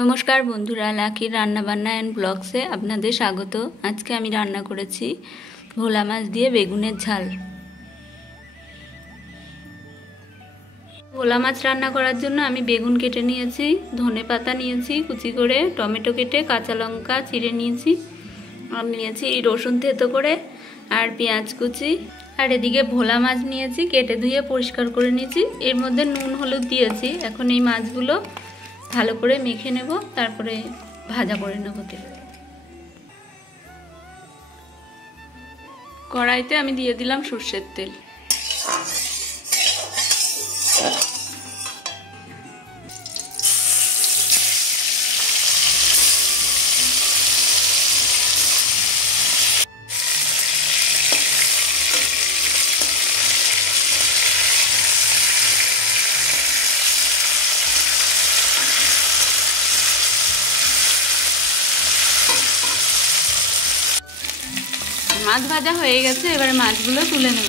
नमस्कार बंधुरा लाकिर रान्ना बान्ना एंड ब्लग्से आपनादेर स्वागत। आज के आमी रान्ना करेছি भोला माछ दिए बेगुनेर झाल। भोला माछ रान्ना करार जन्य आमी बेगुन केटे निয়েছি, धने पाता निয়েছি कुचि करे, टमेटो केटे, काँचा लंका चिरे निয়েছি और निয়েছি रसुन থেতো करे और पेঁয়াজ कुचि और एदिके भोला माछ निয়েছি केटे धुए परिष्कार करे निয়েছি। एर मধ্যে নুন हलुद दिয়েছি। এখন এই মাছগুলো ভালো করে মেখে নেব, তারপরে ভাজা করে নেব তেল। কড়াইতে আমি দিয়ে দিলাম সরষের তেল। মাছ ভাজা হয়ে গেছে, এবারে মাছগুলো তুলে নেব।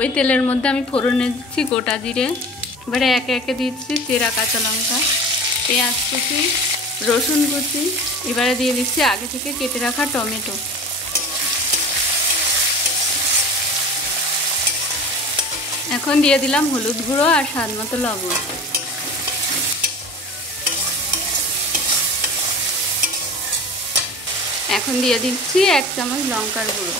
ওই তেলের মধ্যে আমি ফোড়নে দিচ্ছি গোটা জিরে, এবারে একে একে দিচ্ছি চেরা কাঁচা লঙ্কা, পেঁয়াজ কুচি, রসুন কুচি, এবারে দিয়ে দিচ্ছি আগে থেকে কেটে রাখা টমেটো। এখন দিয়ে দিলাম হলুদ গুঁড়ো আর স্বাদ মতো লবণ। এখন দিয়ে দিচ্ছি 1 চামচ লঙ্কার গুঁড়ো।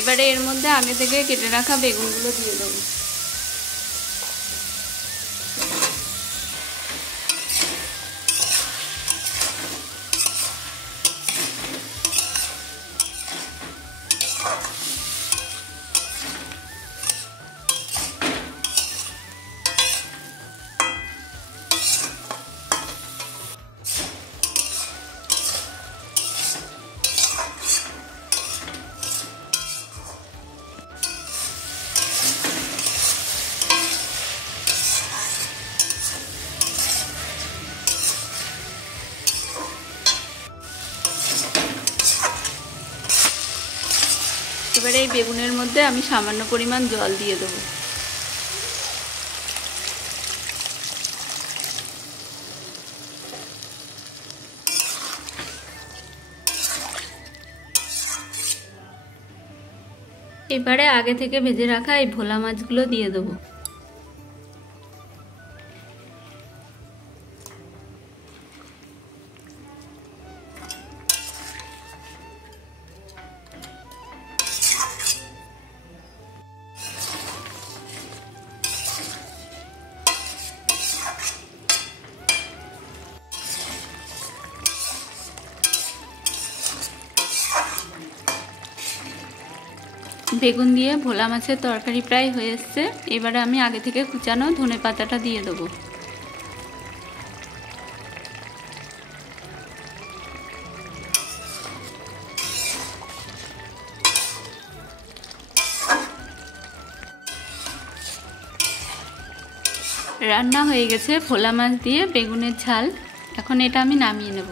এবারে এর মধ্যে আগে থেকে কেটে রাখা বেগুনগুলো দিয়ে দেব। এবারে এই বেগুনের মধ্যে আমি সামান্য পরিমাণ জল দিয়ে দেব। এবারে আগে থেকে ভেজে রাখা এই ভোলা মাছগুলো দিয়ে দেব। বেগুন দিয়ে ভোলা মাছের তরকারি প্রায় হয়ে এসেছে। এবারে আমি আগে থেকে কুচানো ধনে পাতাটা দিয়ে দেবো। রান্না হয়ে গেছে ভোলা মাছ দিয়ে বেগুনের ঝাল। এখন এটা আমি নামিয়ে নেব।